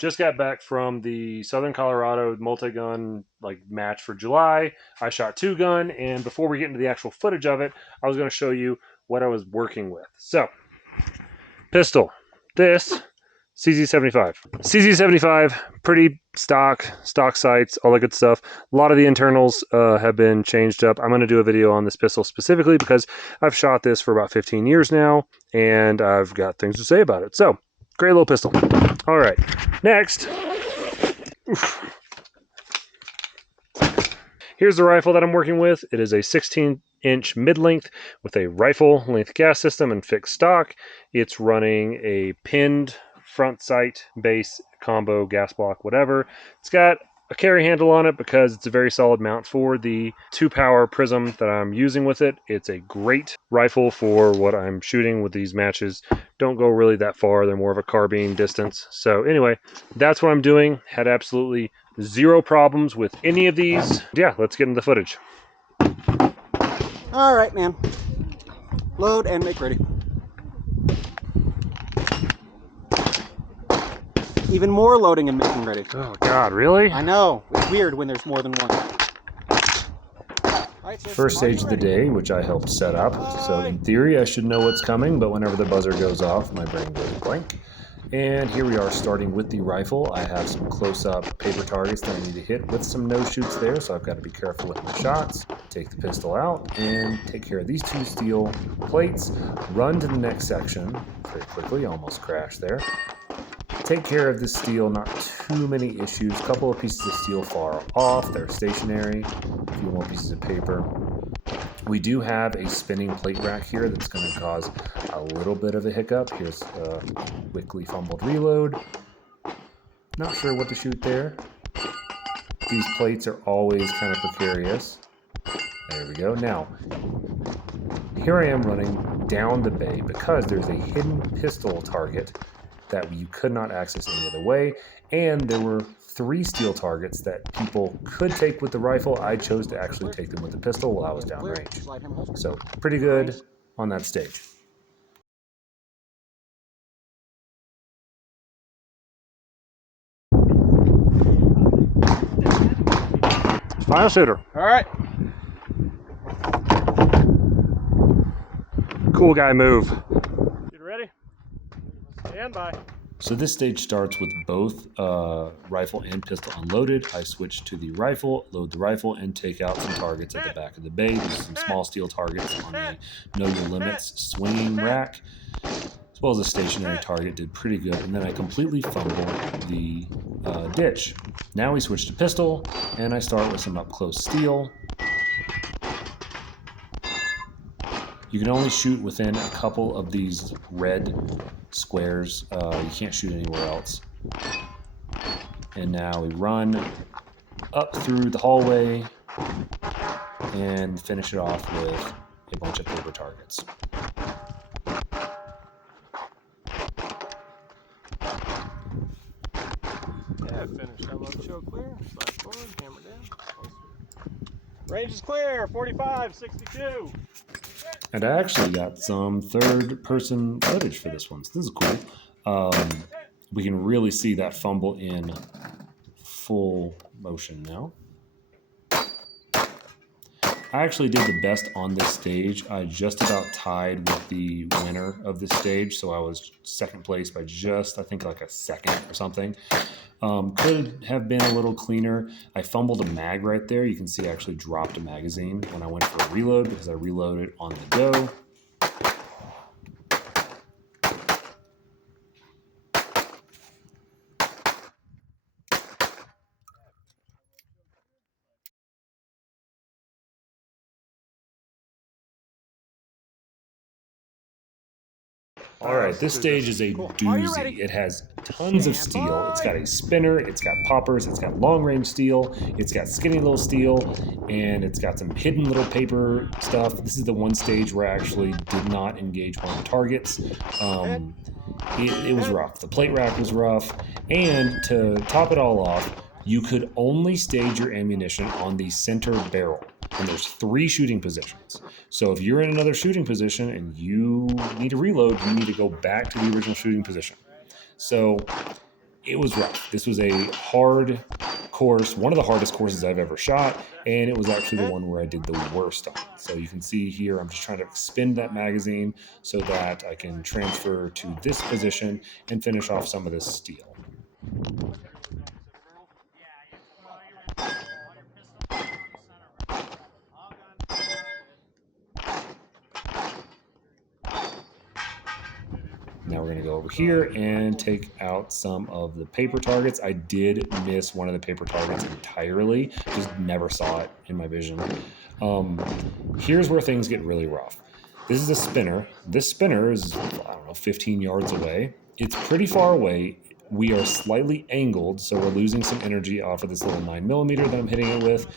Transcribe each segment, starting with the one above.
Just got back from the Southern Colorado multi-gun like match for July. I shot 2-gun, and before we get into the actual footage of it, I was going to show you what I was working with. So, pistol. This CZ75. CZ75, pretty stock sights, all that good stuff. A lot of the internals have been changed up. I'm going to do a video on this pistol specifically because I've shot this for about 15 years now, and I've got things to say about it. So, great little pistol. All right, next. Oof. Here's the rifle that I'm working with. It is a 16-inch mid-length with a rifle length gas system and fixed stock. It's running a pinned front sight base combo gas block, whatever. It's got a carry handle on it because it's a very solid mount for the 2-power prism that I'm using with it. It's a great rifle for what I'm shooting with these matches. Don't go really that far. They're more of a carbine distance. So anyway, that's what I'm doing. Had absolutely zero problems with any of these. Yeah, let's get into the footage. All right, man. Load and make ready. Even more loading and making ready. Oh God, really? I know. It's weird when there's more than one. Right, so First stage of the day, which I helped set up. So in theory, I should know what's coming, but whenever the buzzer goes off, my brain goes blank. And here we are starting with the rifle. I have some close-up paper targets that I need to hit with some no-shoots there, so I've got to be careful with my shots. Take the pistol out and take care of these 2 steel plates. Run to the next section very quickly, almost crashed there. Take care of this steel, not too many issues. A couple of pieces of steel far off, they're stationary. A few more pieces of paper. We do have a spinning plate rack here that's going to cause a little bit of a hiccup. Here's a quickly fumbled reload. Not sure what to shoot there. These plates are always kind of precarious. There we go. Now, here I am running down the bay because there's a hidden pistol target that you could not access any other way, and there were 3 steel targets that people could take with the rifle. I chose to actually take them with the pistol while I was downrange. So pretty good on that stage. Final shooter. All right. Cool guy move. You ready? Stand by. So this stage starts with both rifle and pistol unloaded. I switch to the rifle, load the rifle, and take out some targets at the back of the bay. These are some small steel targets on the Know Your Limits swinging rack, as well as a stationary target. Did pretty good. And then I completely fumbled the ditch. Now we switch to pistol, and I start with some up-close steel. You can only shoot within a couple of these red squares. You can't shoot anywhere else. And now we run up through the hallway and finish it off with a bunch of paper targets. Yeah, finished. Unload show clear. Slash forward, hammer down. Range is clear. 45, 62. And I actually got some third-person footage for this one, so this is cool. We can really see that fumble in full motion now. I actually did the best on this stage. I just about tied with the winner of this stage, so I was second place by just, I think, like a second or something. Could have been a little cleaner. I fumbled a mag right there. You can see I actually dropped a magazine when I went for a reload because I reloaded on the go. All right, this stage is a doozy. It has tons of steel. It's got a spinner, it's got poppers, it's got long-range steel, it's got skinny little steel, and it's got some hidden little paper stuff. This is the one stage where I actually did not engage one of the targets. It was rough. The plate rack was rough, and to top it all off, you could only stage your ammunition on the center barrel. And there's 3 shooting positions. So if you're in another shooting position and you need to reload, you need to go back to the original shooting position. So it was rough. This was a hard course, one of the hardest courses I've ever shot, and it was actually the one where I did the worst on. So you can see here, I'm just trying to expend that magazine so that I can transfer to this position and finish off some of this steel. Now we're going to go over here and take out some of the paper targets. I did miss one of the paper targets entirely, just never saw it in my vision. Here's where things get really rough. This is a spinner. This spinner is, I don't know, 15 yards away. It's pretty far away. We are slightly angled, so we're losing some energy off of this little 9mm that I'm hitting it with.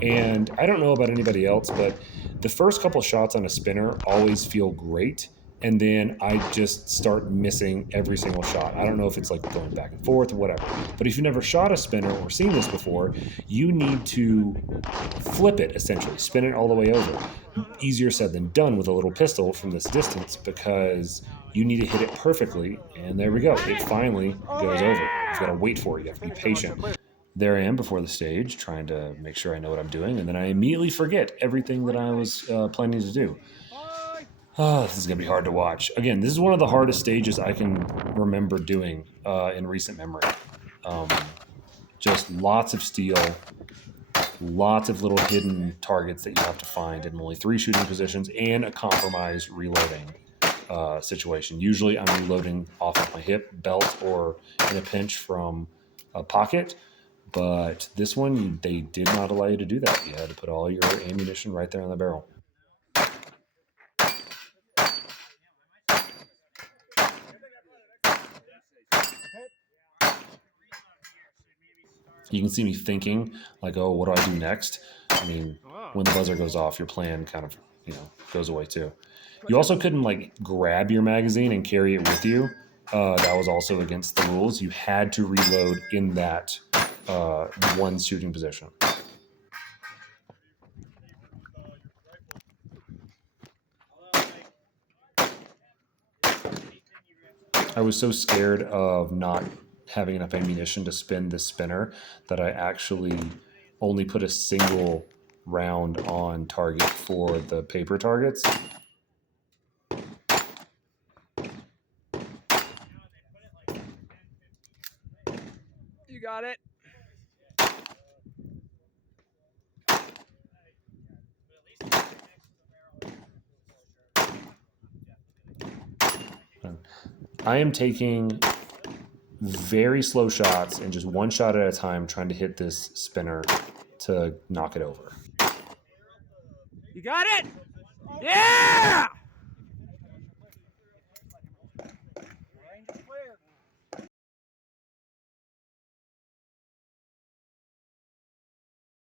And I don't know about anybody else, but the first couple shots on a spinner always feel great. And then I just start missing every single shot. I don't know if it's like going back and forth or whatever. But if you've never shot a spinner or seen this before, you need to flip it, essentially, spin it all the way over. Easier said than done with a little pistol from this distance, because you need to hit it perfectly. And there we go. It finally goes over. You've got to wait for it. You have to be patient. There I am before the stage, trying to make sure I know what I'm doing. And then I immediately forget everything that I was planning to do. Oh, this is going to be hard to watch. Again, this is one of the hardest stages I can remember doing in recent memory. Just lots of steel, lots of little hidden targets that you have to find, and only 3 shooting positions, and a compromised reloading situation. Usually I'm reloading off of my hip, belt, or in a pinch from a pocket. But this one, they did not allow you to do that. You had to put all your ammunition right there on the barrel. You can see me thinking, like, oh, what do I do next? I mean, when the buzzer goes off, your plan kind of, goes away too. You also couldn't, like, grab your magazine and carry it with you. That was also against the rules. You had to reload in that one shooting position. I was so scared of not having enough ammunition to spin this spinner that I actually only put a single round on target for the paper targets. You got it. I am taking very slow shots and just one shot at a time, trying to hit this spinner to knock it over. You got it? Yeah!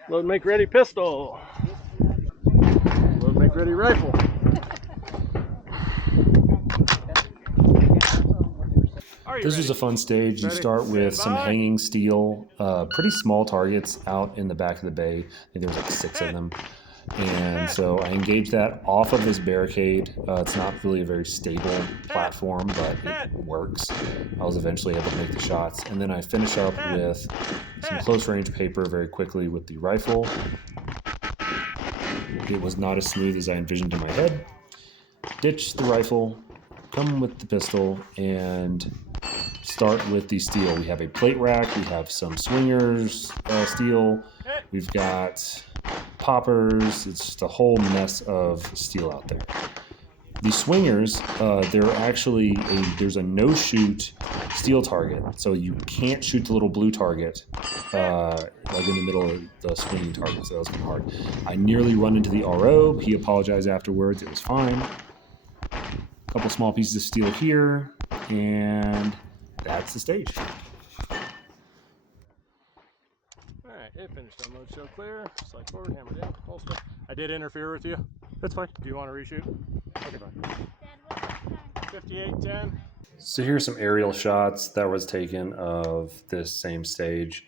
Load, make ready pistol. Load, make ready rifle. This was a fun stage. You start with some hanging steel, pretty small targets out in the back of the bay. I think there was like 6 of them. And so I engaged that off of this barricade. It's not really a very stable platform, but it works. I was eventually able to make the shots. And then I finish up with some close range paper very quickly with the rifle. It was not as smooth as I envisioned in my head. Ditch the rifle, come with the pistol, and start with the steel. We have a plate rack, we have some swingers steel, we've got poppers. It's just a whole mess of steel out there. The swingers, there's a no-shoot steel target, so you can't shoot the little blue target like in the middle of the swinging target, so that was kind of hard. I nearly run into the RO. He apologized afterwards. It was fine. A couple small pieces of steel here, and that's the stage. Alright, it finished unload, show clear. Slide forward, hammer down, holster. I did interfere with you. That's fine. Do you want to reshoot? Okay, fine. 58-10. So here's some aerial shots that was taken of this same stage.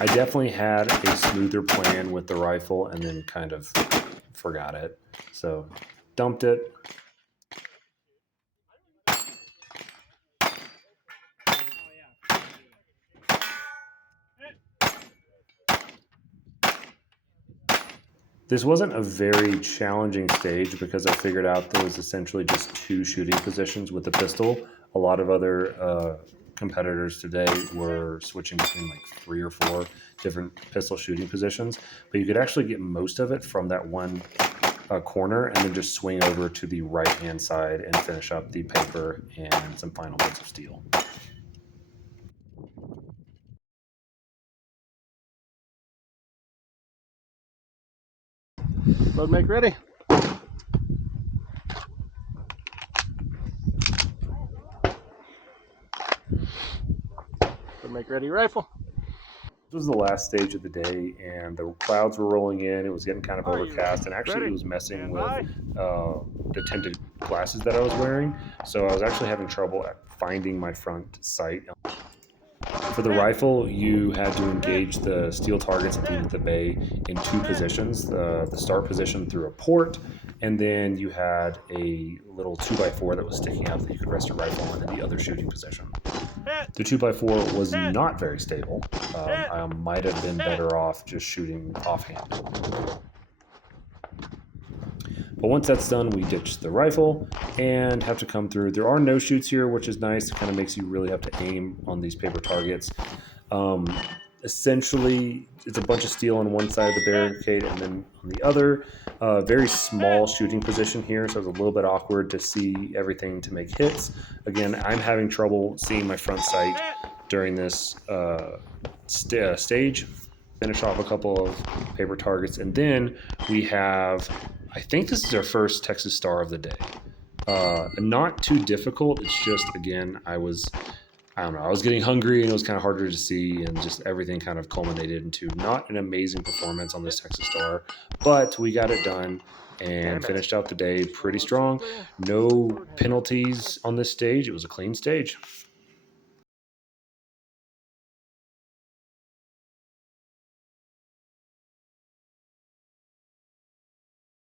I definitely had a smoother plan with the rifle and then kind of forgot it. So dumped it. This wasn't a very challenging stage because I figured out there was essentially just 2 shooting positions with the pistol. A lot of other competitors today were switching between like 3 or 4 different pistol shooting positions, but you could actually get most of it from that one corner and then just swing over to the right hand side and finish up the paper and some final bits of steel. Load, make, ready. Load, make, ready, rifle. This was the last stage of the day, and the clouds were rolling in. It was getting kind of overcast, and actually, it was messing with the tinted glasses that I was wearing. So I was actually having trouble at finding my front sight. For the rifle, you had to engage the steel targets at the end of the bay in 2 positions: the start position through a port, and then you had a little 2x4 that was sticking out that you could rest your rifle on in the other shooting position. The 2x4 was not very stable. I might have been better off just shooting offhand. But once that's done, we ditch the rifle and have to come through. There are no shoots here, which is nice. It kind of makes you really have to aim on these paper targets. Essentially, it's a bunch of steel on one side of the barricade and then on the other. Very small shooting position here, so it's a little bit awkward to see everything to make hits. Again, I'm having trouble seeing my front sight during this stage. Finish off a couple of paper targets, and then we have, I think this is our first Texas Star of the day. Not too difficult. It's just, again, I don't know, I was getting hungry and it was kind of harder to see, and just everything kind of culminated into not an amazing performance on this Texas Star, but we got it done and finished out the day pretty strong. No penalties on this stage. It was a clean stage.